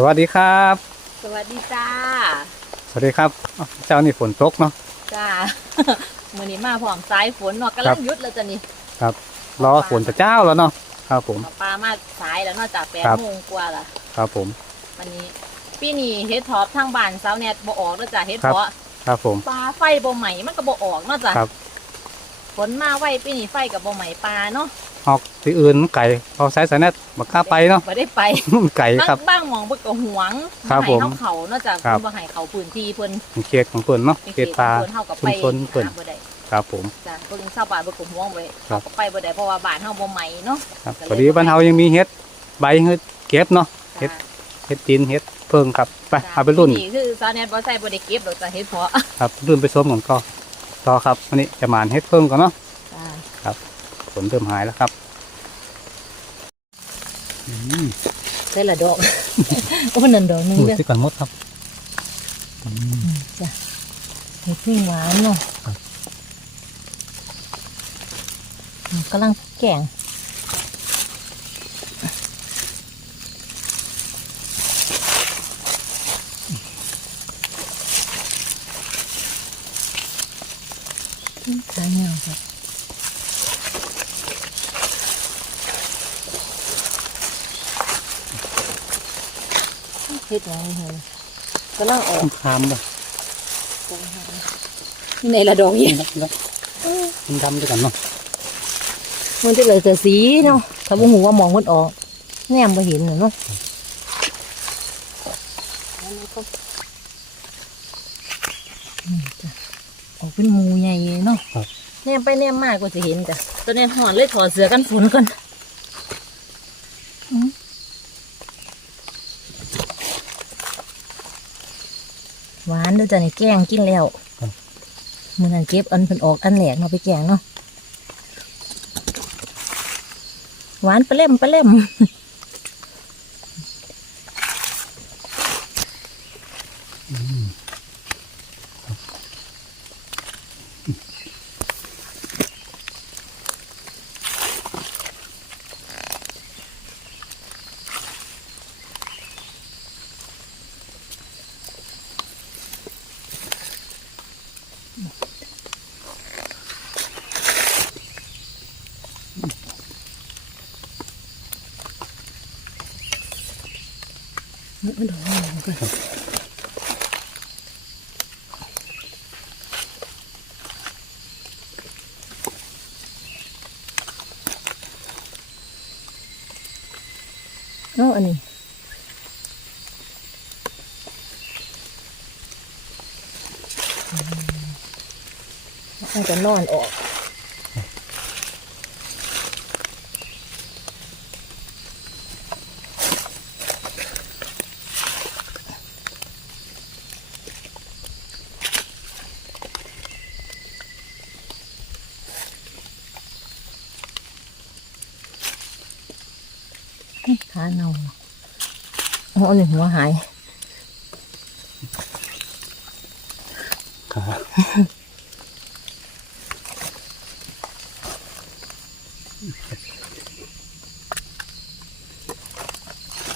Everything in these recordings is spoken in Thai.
สวัสดีครับ สวัสดีจ้า สวัสดีครับอ้าวเจ้านี่ฝนตกเนาะ จ้า มือนี้มาพร้อมสายฝนเนาะกำครัลับ งหยุดแล้วจ้ะนี่รอฝนจะเจ้าแล้วเนาะครับผมเอาปลามาสายแล้วเนอกจากแปดครับ โมงกว่าละครับผม วันนี้ปีนี้เฮ็ดท็อปทางบ้านเสาแนทบ่ออกแล้วจ้ะเฮ็ดครับ เพาะครับผม ปลาไฟบ่ใหม่มันก็บ่ออกเนาะจ้ะครับ ฝนมาไวปีนี้ไฟกับบ่ใหม่ปลาเนาะ ออกที่อื่นไก่พอสายสายแนตบักข้าไปเนาะ บ่ได้ไป ไก่บางครับบางหมองเพิ่นก็หวงครับให้ผมเฮาเขาเนาะจ้ะครับ เพิ่นบ่ให้เขาพื้นที่เพิ่นเป็นเขตของเพิ่นเนาะเป็นเขตปลาเพิ่นเฮาก็ไปชุมชนเพิ่น หาบ่ได้ครับผม จ้ะเพิ่นชาวบ้านเพิ่นก็หวงไว้ครัเขาบ ก็ไปบ่ได้เพราะว่าบ้านเฮาบ่ใหม่เนาะครับพอดีบ้านเฮายังมีเฮ็ดใบเฮ็ดเก็บเนาะ เฮ็ดจ้ะเฮ็ดดินเฮ็ดเพิ่งครับไปเอาไปรุ่นนี่คือซาวแนทบ่ใส่บ่ได้เก็บดอกจ้ะเฮ็ดเพาะครับรุ่นไปส้มก่อนก็ต่อครับวันนี้จะหมานเฮ็ดเพิ่งก่อนเนาะจ้าฝ นเริ่มหายแล้วครับอืมใส่ละดอกโอ้นั่นดอกหนึงดูเด้อที่ก่อนมดครับอืมจ้ะเฮ็ดพึ่งหวานเนาะครับอืมกำลังแกงขายเงาค่ะเฮ็ดหยังไง กำลังออกคามเลยในละดอกเย็นมันดำด้วยกันเนาะมันจะเลยแต่สีเนาะถ้าบ่หูว่ามองมันออกแนมบ่เห็นน่ะเนาะอืมจ้ะออกเป็นหมูใหญ่เนาะแนมไปแนมมากกว่าจะเห็นจ้ะตอนนี้หอนเลยถอดเสื้อกันฝนก่อนอืมหวานเด้วยจ้ะนี่แกงกินแล้วมือนั้นเก็บอันเพิ่นออกอันแหลกเนาะไปแกงเนาะหวานปลาเล่มปลาเล่ม มันดอกอะไรก่อนเอาอันนี้มันจะนอนออก ขาเนา อ๋ออันนี้หัวหายครับ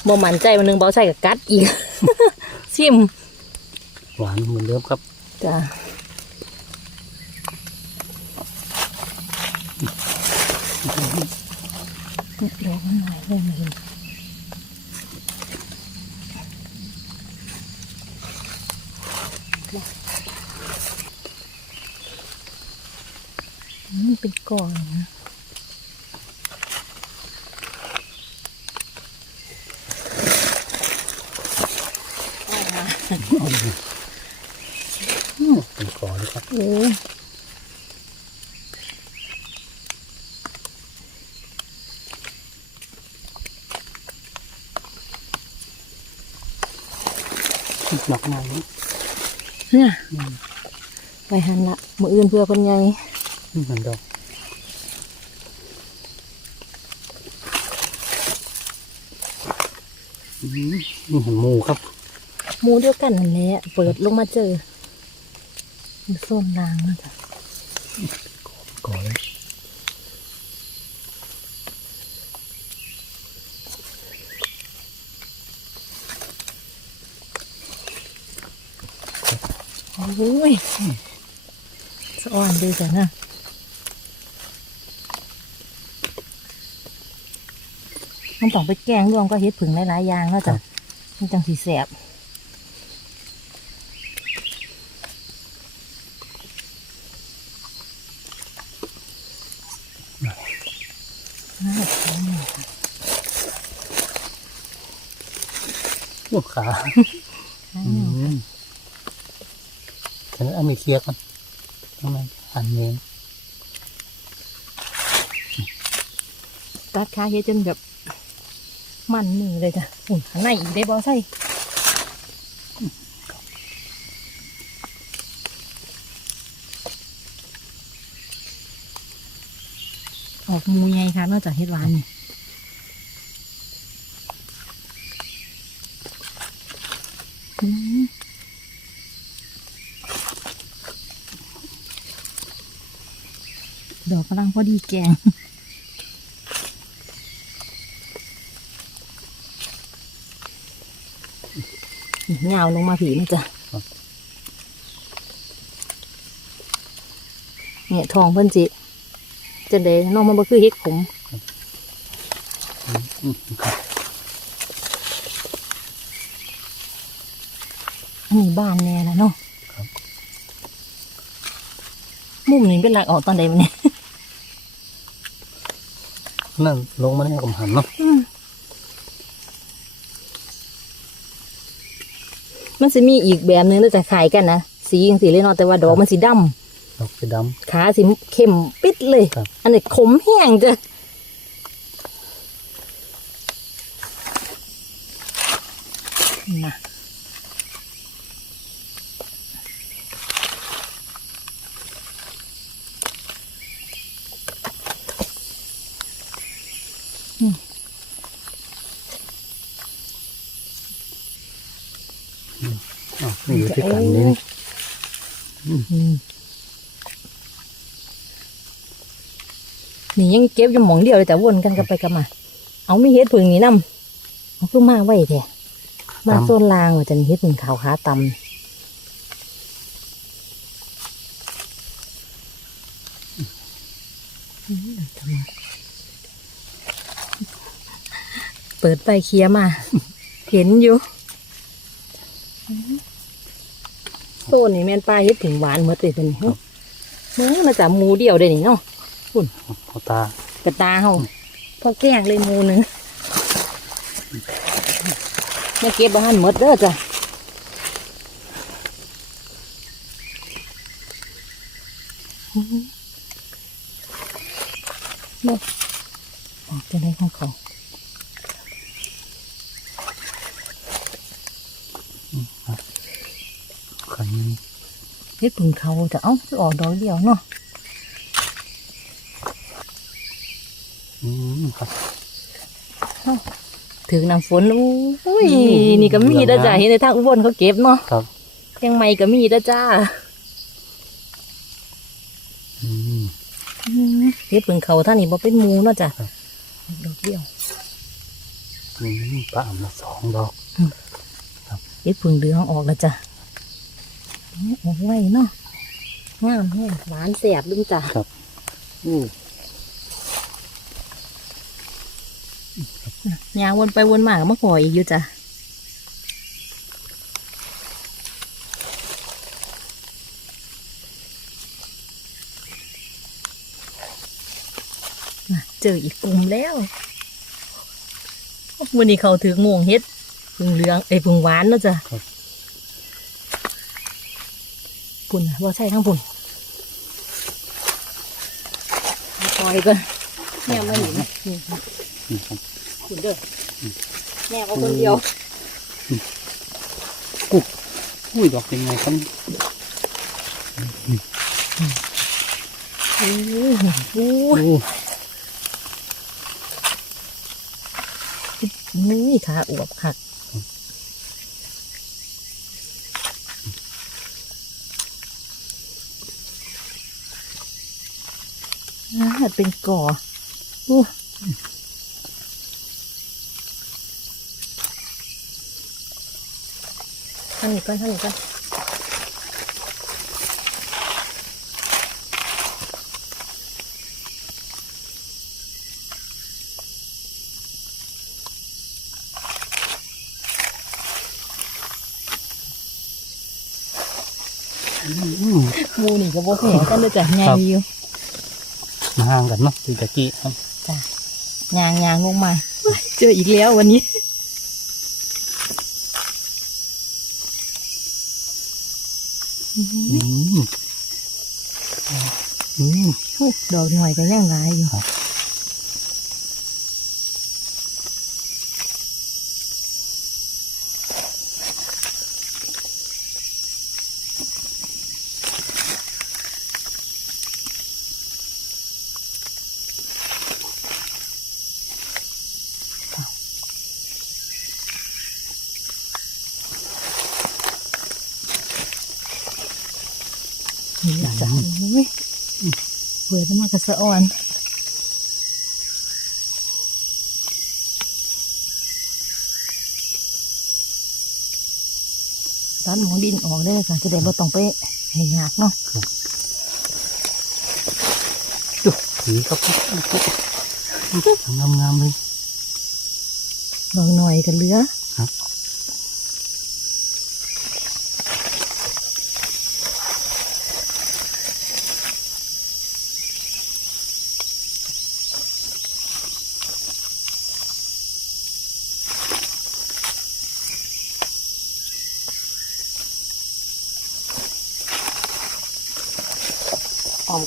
บ่มั่นใจมันนึงเบาใส่กับกัดอีก ชิม หวานเหมือนเดิมครับ จ้ะดอกมันหายเลยมาเห็น เป็นกล่องนะเป็นกอเลยครับเออหนักหน่อยนะเนี่ยไปหันละมืออื่นเพื่อคนใหญ่เหมือนดอก นี่ของหมูครับหมูเดียวกันนั่นแหละเปิดลงมาเจอมันส้มนางนะจ๊ะก่อนเลยโอ้ยสะอ่อนดีจ้ะนะ ต้องไปแกงรวมก็เฮ็ดผึ่งหลายๆอย่างแล้วจ้ะมันจังสีแสบน่าทานลูกขาอืมฉันเอามีเคลียร์กันทำไมอันเนี้ตัดขาเฮ็ดจนแบบ มันมือเลยจ้ะอุ่นข้างในอีกได้บ่ใส่ออกมูใหญ่ค่ะนอกจากเฮ็ดหวานนี่ดอกกำลังพอดีแกง เงาลงมาผีนะจ๊ะเนี่ยทองเพิ่นจิจะเดน้องมันบ่คือเฮ็ดผมอืมครับอันนี้บ้านแน่แล้วเนาะมุมนี้เป็นหลักออกตอนใดมันเนี่ยนั่นลงมาเนี่ยผมหันเนาะ มันจะมีอีกแบบหนึงแล้วจะขายกันนะสีอย่างสีเลยเนาะแต่ว่าดอกมันสีดำดอกสีด ขาสีเข้มปิดเลย ครับอันนี้ขมแห้งจ้ะนะอืมำอ๋อนี่อยู่ที่กันนี่นี่ อืม นี่ยังเก็บอยู่หมองเดียวเลยแต่วนกันกันไปกันมา เอาไม่เฮ็ดผึ่งนี่นำเอาคือมาไว้แท้มาโซนลางว่าจะมีเฮ็ดผึ่งขาวขาตำอืมทำไมเปิดไปเคลียมา เห็นอยู่ โซนนี่แม่นปลาเฮ็ดผึ่งหวานหมดเลยเป็นเมื่อมาจากหมูเดียวเด้นี่เนาะเอาตากระตาเฮาพอแกล้งเลยหมูหนึ่งมาเก็บบ้านหมดเด้อจ้ะนี่ออกจะได้ของเขา ขันนี้เฮ็ดผึ่งเขาจะเอ้าคือออกดอกเดียวเนาะอืมครับถึงน้ำฝนอุ้ยนี่ก็มีเด้อจ้ะเห็นในทางอุบลเขาเก็บเนาะครับยังไม่ก็มีเด้อจ้าอืมอืมเฮ็ดผึ่งเขาท่านนี่บ่เป็นหมูเนาะจ้ะครับดอกเดียวอืมปลาอ่ำละสองดอกเฮ็ดผึ่งเหลืองออกแล้วจ้ะ ออกไว้เนาะงามแห้งหวานแสบดุ้มจ้ะอู้ยางวนไปวนมาก็มาขออีกอยู่จ้ะน่ะเจออีกกลุ่มแล้ววันนี้เขาถือโงวงเฮ็ดผึ่งเหลืองไอ้ยผึ่งหวานเนาะจ้ะ ปุ่นนะว่าใช่ทั้งปุ่นคอยก่อนแม่มาหนินี่นี่ครับคุณเด้อแม่เอาคนเดียวอุ้ยดอกยังไงครับโอ้โหอู้นี่ขาอวบคัก หัดเป็นก่ออู้ท่านหนึ่งก้อนท่านหนึ่ก้อนมูนี่ก็บอกแหนกันเลยจ้ะไงอยู่ ห่างกันเนาะตีตะกี้ครับยางยางลงมาเฮ้ยเจออีกแล้ววันนี้อืมอืมโอ้ดอกหน่อยก็ยังหลายอยู่ ครับนี่จ้ะโอ้ยเบื่อจะมากระสะอ่อนตอนหมองดินออกได้เลยค่ะจะได้บ่ต้องไปให้ยากเนาะดูสีครับงามงามๆเลยดอกหน่อยกันเหลือ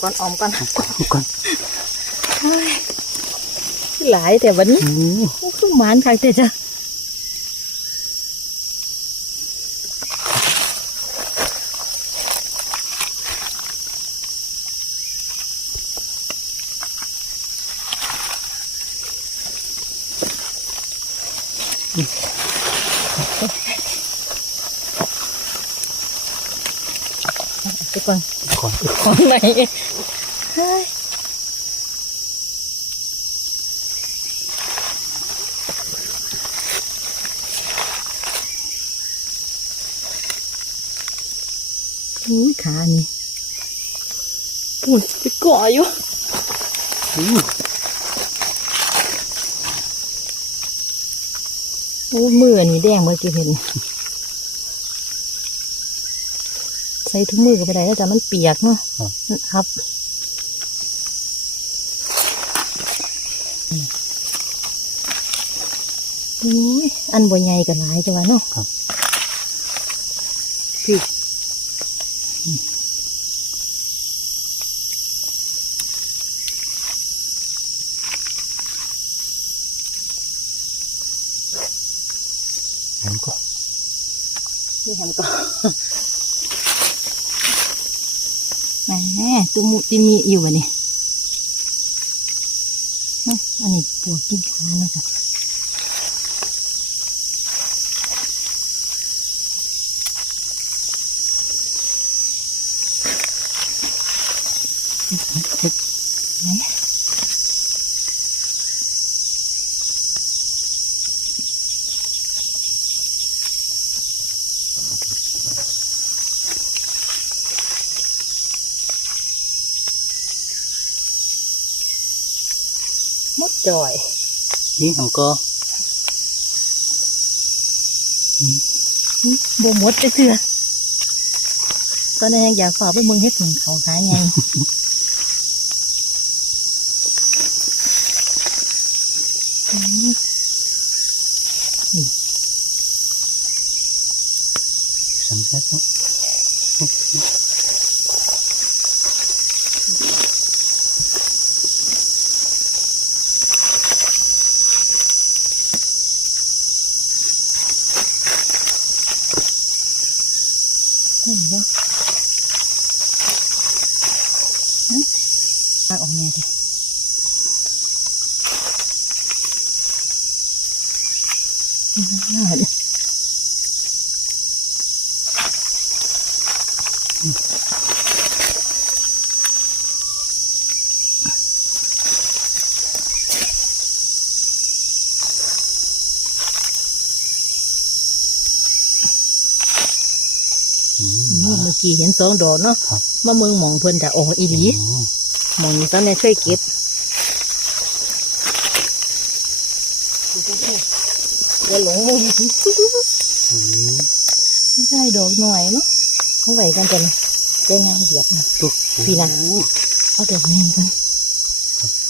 ก่อนออมก่อนก่อนหลายแต่วันนี้อืมโอ้คือหมานค่ะแต่จ้ะไปก่อนก่อนของไหน เฮ้ยอุ้ยขานี่ปุ่นไปก่ออยู่อืมโอ้ยมือนี่แดงเมื่อกี้เห็น ใส่ถุงมือก็ไปได้แล้วจ้ะมันเปียกเนาะครับ อุ้ยอันบ่ใหญ่กันหลายจ้ะวะเนาะครับพี่เห็นก็นี่เห็นก็แหมตัวมุติมีอยู่วะนี่เอ้าอันนี้ ปวดกินขานะจ๊ะ มดจ่อยนี่ของก็บ่หมดจะเถื่อตอนนี้ยังอยากฝากไปเมืองเฮ็ดถึงเขาขายไงอืมสันเซ็ตเนาะ ได้เหรอฮะปากออก ไงเด้อ่าอืมนี่เมื่อกี้เห็นสองดอกเนาะครับมาเมืองหมองเพิ่นแต่ออกอีหลีอืม หมองนี้ตอนนี้เคยเก็บอย่าหลงมุมอืมไม่ได้ดอกหน่อยเนาะเขาไหวกันจังได้งานเหยียบนะตุ๊กพี่นะเอาดอกนี้กัน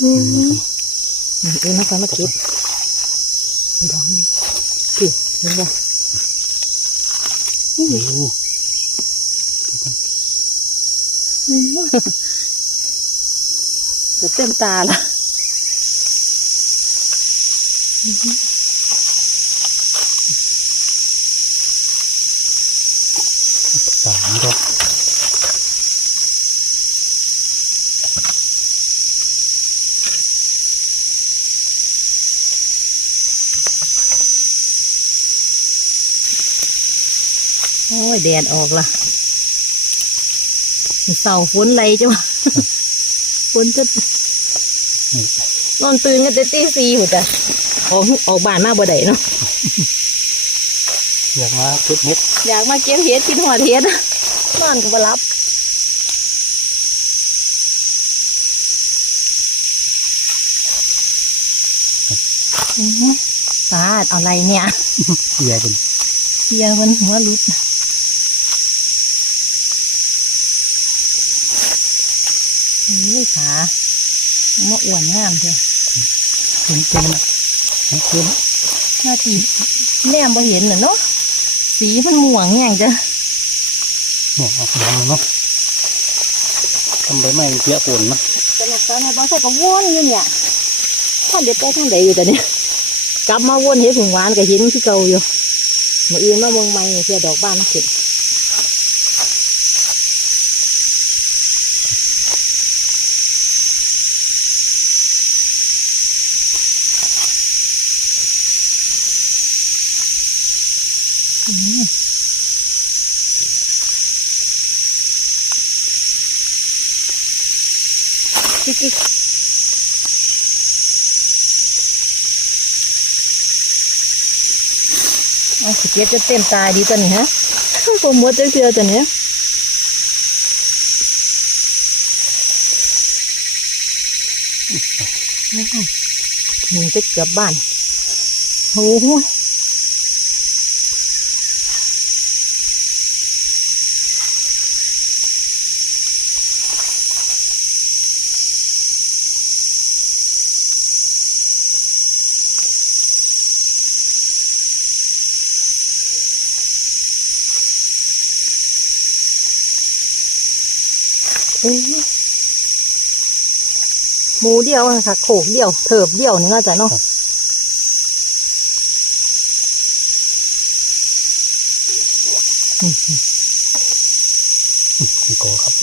อืมนี่เอ็นะคะมาเก็บดอกนี้คือเห็นบ่นี่โอ้โหจะ เต็มตาละสามดอกโอ้ยแดดออกละเสาฝนไหลจ้ะวะฝนจะ นี่นอนตื่นกันแต่ตีสี่หัวจ้ะออกออกบ้านมาบ่ได้เนาะอยากมาเก็บเห็ดอยากมาเก็บเห็ดกินหัวเห็ดนอนก็บ่รับอื้อหือสาดเอาอะไรเนี่ยเสียเป็นเสียมันหัวหลุดนี่ขา มาอ้วนงามเถอะเห็นเป็นนะเห็นเป็นหน้าตีแนมบ่เห็นน่ะเนาะสีมันม่วงแง่งจ้ะเนี่ยออกดำเนาะทำใบไม้เปียกฝนเนาะสนุกสนานบ่ใส่ก็วนอยู่เนี่ยท่านเด็ดไปทางใดอยู่แต่เนี่ยกลับมาวนเห็ดผงหวานก็เห็นที่เก่าอยู่มาอื่นมาเมืองใหม่เพื่อดอกบ้านขึ้น กิ๊กกิ๊กเอาสิเก็บจจะเต็มตายดีตัวนี้ฮะผมมดจะเชื่อตัวนี้ยนี่จะเกือบบ้านโอ้โมูเดียวอะค่ะโขกเดียวเถิบเดียวนี่น่าจะเนาะอืมนี่ก็ครับ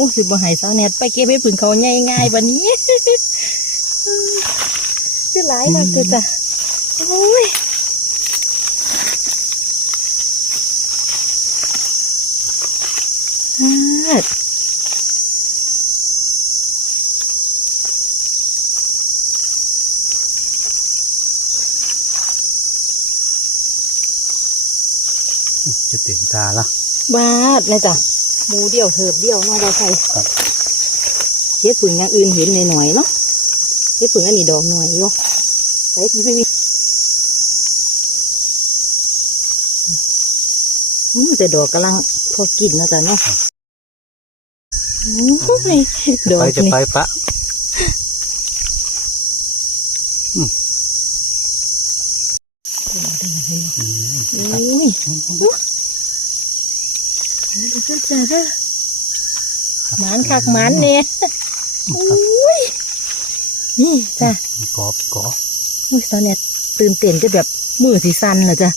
อ้สิบ่ใหายสาวเน็ตไปเก็บให้ผึ่งเขาง่ายๆวันนี้ชื่อหลายมากเลยจ้ะโอ้ยฮาดจะเต็มตาละบาดนะจ๊ะ หมูเดียวเถิบเดียวเน้องเราใส่ครับเฮ็ดผึ่งอย่างอื่นเห็นหน่อยๆเนาะเฮ็ดผึ่งอันนี้ดอกหน่อยอยู่ไปพี่พี่อืมแต่ดอกกำลังพอกินนะจ๊ะเนาะอุ้ยดอกไปจะนี่ไปปะอืมอุ้ย ดูเจ้าจ้าเด้อหมานคักหมานเนี่ยอุ้ยนี่จ้ะมีกอบกอบอุ้ยตอนเนี้ยตื่นเต้นจะแบบมือสีสันเหรอจ้ะ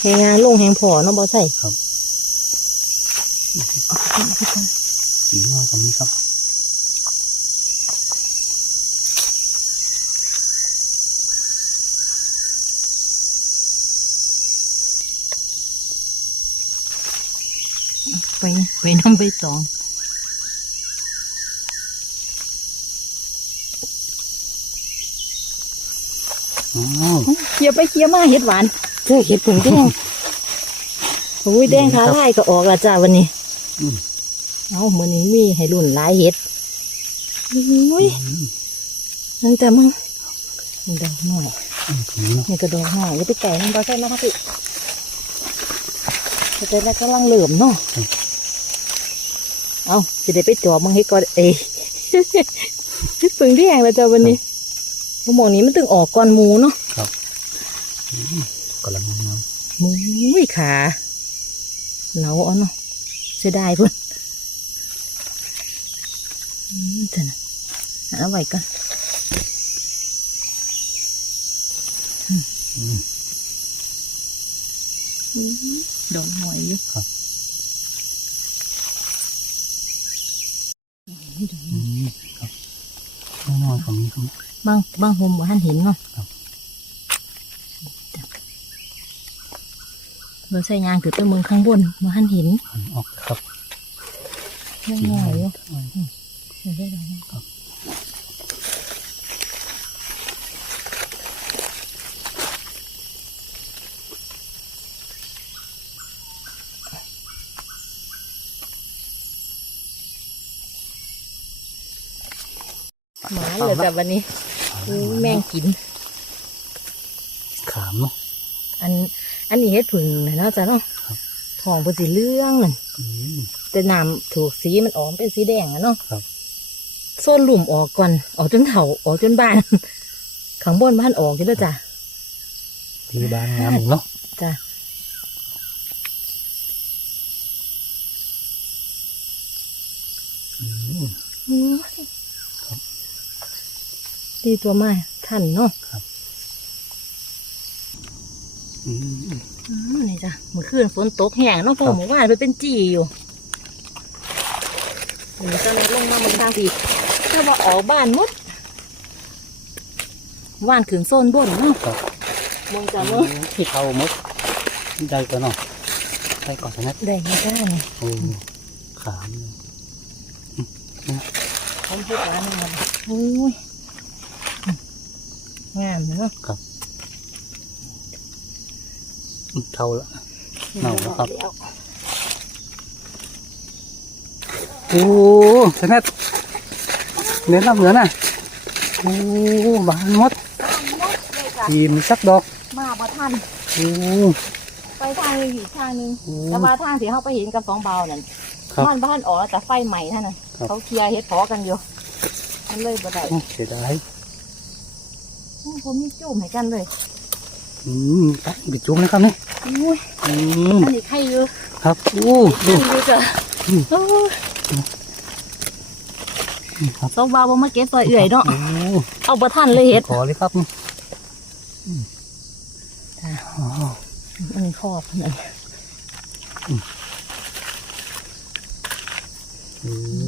แหงงานลงแหงพอเนาะบอใส่สีน้อยก็มีครับ ไปไปน้ำใบตองอ้าวเคลียร์ไปเคลียร์มาเห็ดหวานเจอเห็ดผงแดงโอ้ยแดงขาไล่ก็ออกและจ้าวันนี้อืมเอามือนี้มีให้รุ่นหลายเห็ดอุ้ยนั่นแต่มึงมันดอกหน่อยอืมตรงนี้เนาะนี่ก็ดอกหน่อยอย่าไปไก่มันบ่ใช่ไหมครับพี่แต่แล้วกำลังเหลื่อมเนาะ เอาจะได้ไปจอบมึงให้ก่อนเอ้ยปึงที่แหงแล้วจ้าวันนี้ผมมองนี้มันตึงออกก่อนหมูเนาะกำลังงามมุ้ยขาเหนาเอาเนาะเสียดายเพื่อนอืมเถอะนะเอาไว้ก่อนๆอืมอืมดอกหอยอยู่ครับ นี่ดอก อืม ครับนอนฝั่งนี้ครับบางบางโฮมบ่ท่านเห็นเนาะครับเราใส่ยางคือไปเมืองข้างบนบ่ท่านเห็นออกครับเรื่องหน่อยอยู่ เดี๋ยวได้ดอกหนึ่งครับหมาเลยจ้ะวันนี้อู้แมงกิน ขามเนาะอัน อันนี้เฮ็ดผึ่งนะเนาะจ้ะเนาะครับทองเป็นสีเหลืองนั่นอืมแต่น้ำถูกสีมันออกเป็นสีแดงอะเนาะครับโซนหลุมออกก่อน ออกจนเถาออกจนบานข้างบนบ้านออกอยู่แล้วจ้ะที่บ้านงามอีกเนาะจ้ะอืมอู้ยครับ ดีตัวไม้ท่านเนาะอืมอืมนี่จ้ะเมื่อคืนฝนตกแห้งเนาะเพอครับหมู่บ้านไปเป็นจีอยู่นี่ตอนนี้ลงมาเมืองทางปีถ้าว่าออกบ้านหมดว่านขืนโซนบนเนาะครับเมืองจ้ะเนาะที่เขามดได้ก็เนาะได้ก่อนนะได้ไม่ได้เนี่ยโอ้ขามเลยเขาพูดร้านมันโอ้ย งามเนาะอืมเท่าละเน่าแล้วครับโอ้ชนะเน้นรับเหนือน่ะโอ้บานมดทีมสักดอก มาบ่ทันโอ้ไปทางนี้อีกทางหนึงโอ้แต่ว่าทางที่เขาไปเห็นกับสองเบานั่นครับบ้านบ้านออกแล้วแต่ไฟใหม่ท่านน่ะครับเขาเคลียร์เฮ็ดพอกันอยู่มันเลยบ่ได้โอ้เสียดายอืม ผมมีจุ่มให้กันเลยอืมตักบิดจุ้มนะครับนี่อุ้ยอืมอันนี้ใครอยู่ครับโอ้ดูอันนี้จ้ะอืมโอ้ยครับสองเบาบ่มาเก็บซอยเอื่อยเนาะโอ้เอาบ่ทันเลยเฮ็ดขอเลยครับอืมจ้ะอ๋ออันนี้ครอบนั่นอื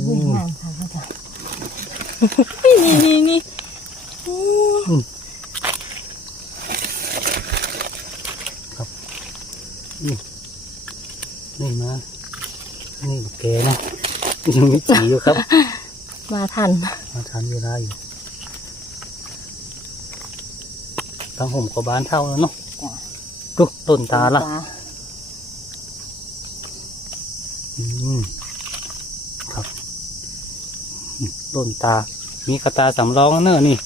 อุ้ยมงามค่ะพ่อจ้ะนี่นี่ นี่โอ้ยนี่นะนี่บักแกนะยังไม่จีอยู่ครับ มาทัน มาทันเวลาอยู่ทั้งห่มกับบานเท่าแล้วเนาะดูต้นตาละอืมครับอืมต้นตา มีกระตาสำรองเนอะนี่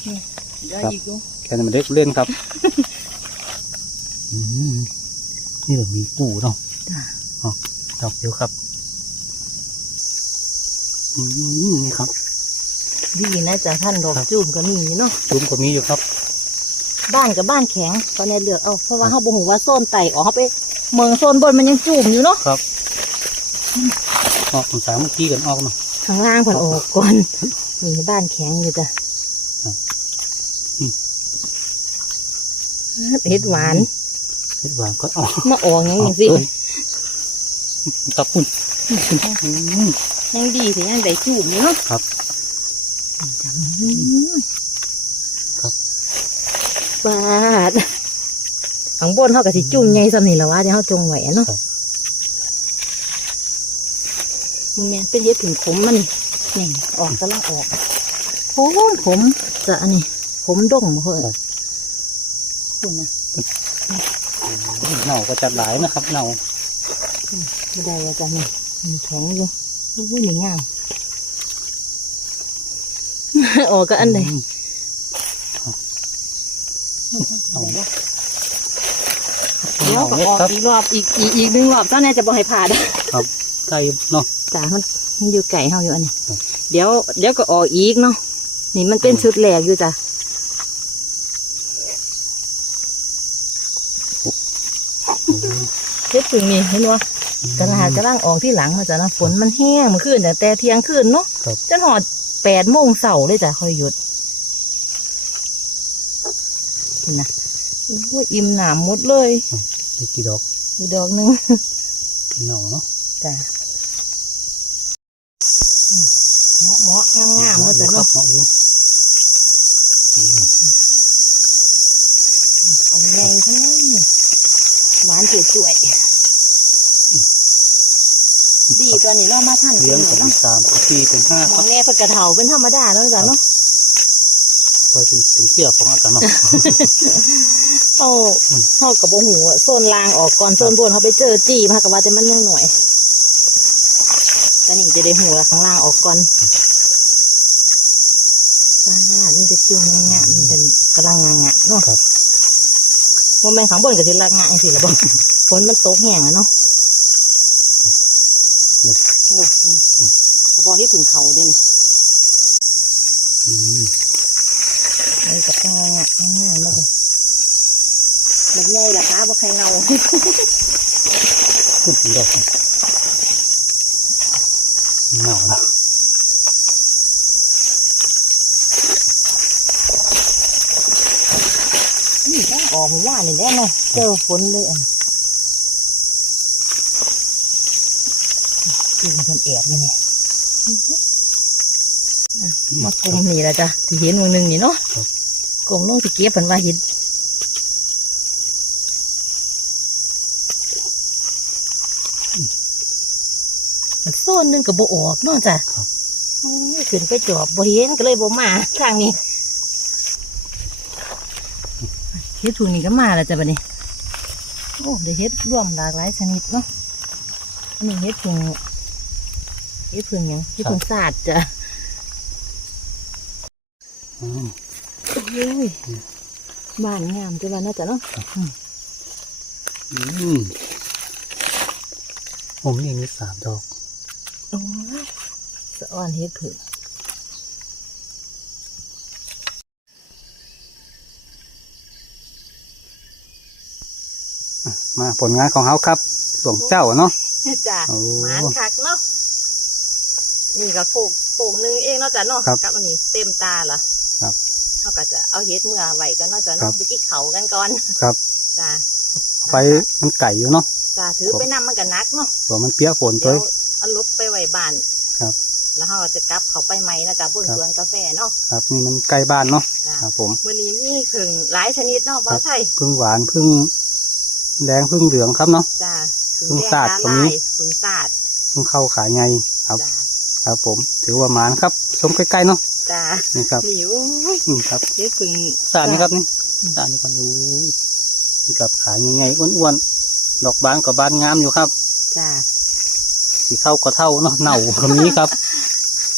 เดี๋ยวครับอีกอยู่แค่นั้นมันเล็กเล่นครับ อืม นี่แบบมีปูเนาะจ้ะอ๋อดอกเดียวครับอืมนี่ครับ ดีนะจ๊ะท่านดอกครับจุ่มก็มีเนาะจุ้มก็มีอยู่ครับ บ้านกับบ้านแข็งตอนนี้เลือกเอาเพราะว่าเขาบ่ฮู้ว่าโซนไต่ออกเขาไป เมืองโซนบนมันยังจุ่มอยู่เนาะครับออกสงสารเมื่อกี้กันออกเนาะข้างล่างผ่อนออกก่อนนี่บ้านแข็งอยู่จ้ะครับอืมเห็ดหวาน เห็ดหวานก็ออกมาออกอย่างนี้สิเอ้ยครับคุณอืมยังดีสิยังได้จุ่มอยู่เนาะครับจ้ะอืมครับบาดข้างบนเขาก็สิจุ่มใหญ่สำนี่แหละว่าเดี๋ยวเขาจงไว้เนาะครับมันแม่นเป็นเห็ดถึงขมมันนี่ออกกำลังออกโอ้ยขมจะอันนี้ขมดงบ่เฮ้ยครับคุณนะ เน่าก็จัดหลายนะครับเน่าไม่ได้อาจารย์นี่มีท้องอยู่อุ้ยหนีงามออกก็อันไหนมเอาเดี๋ยวก็เนาออกครับอีกรอบอีกอีกอีกหนึ่งรอบเจ้าแน่จะบอกให้ผ่าได้ไก่เนาะจ้ามันมันอยู่ไก่เฮาอยู่อันนี้ครับเดี๋ยวเดี๋ยวก็ออกอีกเนาะนี่มันเป็นชุดแรกอยู่จ้ะ เฮ็ดถึงนี่เห็นว่กระลากระล่างออกที่หลังมาจ้ะเนาะฝนมันแห้งเมื่อคืนแต่แต่เที่ยงคืนเนาะครับ จนหอดแปดโมงเสาร์เลยจ้ะค่อยหยุดนี่นะโอ้ยอิ่มหนามหมดเลยได้กี่ดอกอีกดอกหนึงเน่าเนาะจ้ะเหมาะเหมาะงามงามๆเนาะจ้ะครัเนาะบเหมาะอยู่อืมเอาใหญ่ทั้ง นั้นนี่หวานจืดจ่วยดีตัวนี้เรามาท่านเลี้ยงเนากับสามสี่เป็นห้ามคอรังบแน่เพิ่นกระเถาเป็นธรรมดาแล้วจ้ะเนาะไปถึงถึงเปรี้ยวของอากาศเนาะ โอ้พ่อกับโบหูอะโซนล่างออกก่อนโซนบนเขาไปเจอจี้มากับว่าจะมันยังหน่วยแต่นี่จะได้หูละข้างล่างออกก่อนป้าดมันจะจุ่มงามๆมันจะกำลังงางะเนาะครับ โมเมนต์ข้างบนก็จะละงะสิละบ่ฝนมันตกแห้งอะเนาะนี่โอ้อืมเฉพาะที่ขุนเขาเด่นอืมนี่กับงางะงามๆเลยจ้ะแบบใหญ่ละคะบ่ใครเนาขึ้นดอกเน่านะนี่ต้องออกมา ว่านี่แน่เนาะเจอฝนเลยอันกินคนแอบอยู่นี่อะมากลมนี่ละจ้ะที่เห็นวงหนึ่งนี่เนาะกลมลงที่เก็บเพิ่นว่าเห็นมันโซนหนึงกับโบออกเนาะจ้ะโอ้ยขึ้นไปจอบบ่เห็นก็เลยบ่มาทางนี้ เฮ็ดถุงนี้ก็มาแล้วจ้ะบัดนี้ โอ้ได้เฮ็ดร่วมหลากหลายชนิดเนาะอันนี้เฮ็ดถุงเฮ็ดถุงหยังเฮ็ดถุงสาดจ้ะอืมโอ้ยบ้านงามจ้ะบ้านน่าจะเนาะอืมผมนี่มีสามดอกโอ้ยสะอ่อนเฮ็ดผึ่ง มาผลงานของเขาครับสวงเจ้าเนาะจ้ะโอ้หมานคักเนาะนี่ก็โขกโขกหนึงเองเนาะจ้ะเนาะครับกับอันนี้เต็มตาเหรอครับเขาก็จะเอาเฮ็ดเมื่อไหวกันเนาะจ้ะครัเนาะบไปกินเขากันก่อนครับจ้ะเอาไปมันไก่อยู่เนาะจ้ะถือไปนำมันก็นักเนาะเผื่อมันเปียกฝนตัเดี๋วยวเอารถไปไว้บ้านครับ แล้วเราจะกลับเขาไปไหมนะจ๊ะบนครับสวนกาแฟเนาะครับนี่มันใกล้บ้านเนาะจ้ะครับผมวันนี้มีผึ่งหลายชนิดเนาะบ้าไทยพึ่งหวานพึ่ง แดงพึ่งเหลืองครับเนาะ จ้ะผึ่ผึ่งงแดงสาดตาก็ลามียผึ่งสาดพึ่งเข้าขายไงครับจ้ะครับผม ถือว่าหมานครับ ชมใกล้ๆเนาะ จ้ะนี่ครับนี่อุ้ยอืมครับนี่ผึ่งสาดนี่ครับนี่สาดนี่กันดูนี่ครับขายยังไงอ้วนๆ ดอกบานกับบานงามอยู่ครับ จ้ะสีเข้าก็เท่าเนาะเน่าก็มีครับ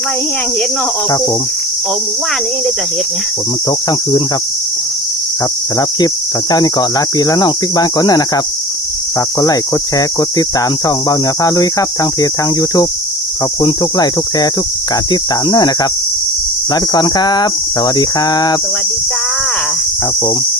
ไว้แห้งเฮ็ดเนาะออกครับปุ๊ผมออกหมู่ว่านนี่เองได้จะเฮ็ดเนี่ยฝนมันตกทั้งคืนครับ ครับสำหรับคลิปตอนเจ้านี่ก็ลาปีแล้วน้องปิ๊กบ้านก่อนเนอะนะครับ ฝากกดไลค์กดแชร์กดติดตามช่องเบาเหนือพาลุยครับทางเพจทาง YouTube ขอบคุณทุกไลค์ทุกแชร์ทุกการติดตามเนอะนะครับลาไปก่อนครับ สวัสดีครับ สวัสดีจ้า ครับผม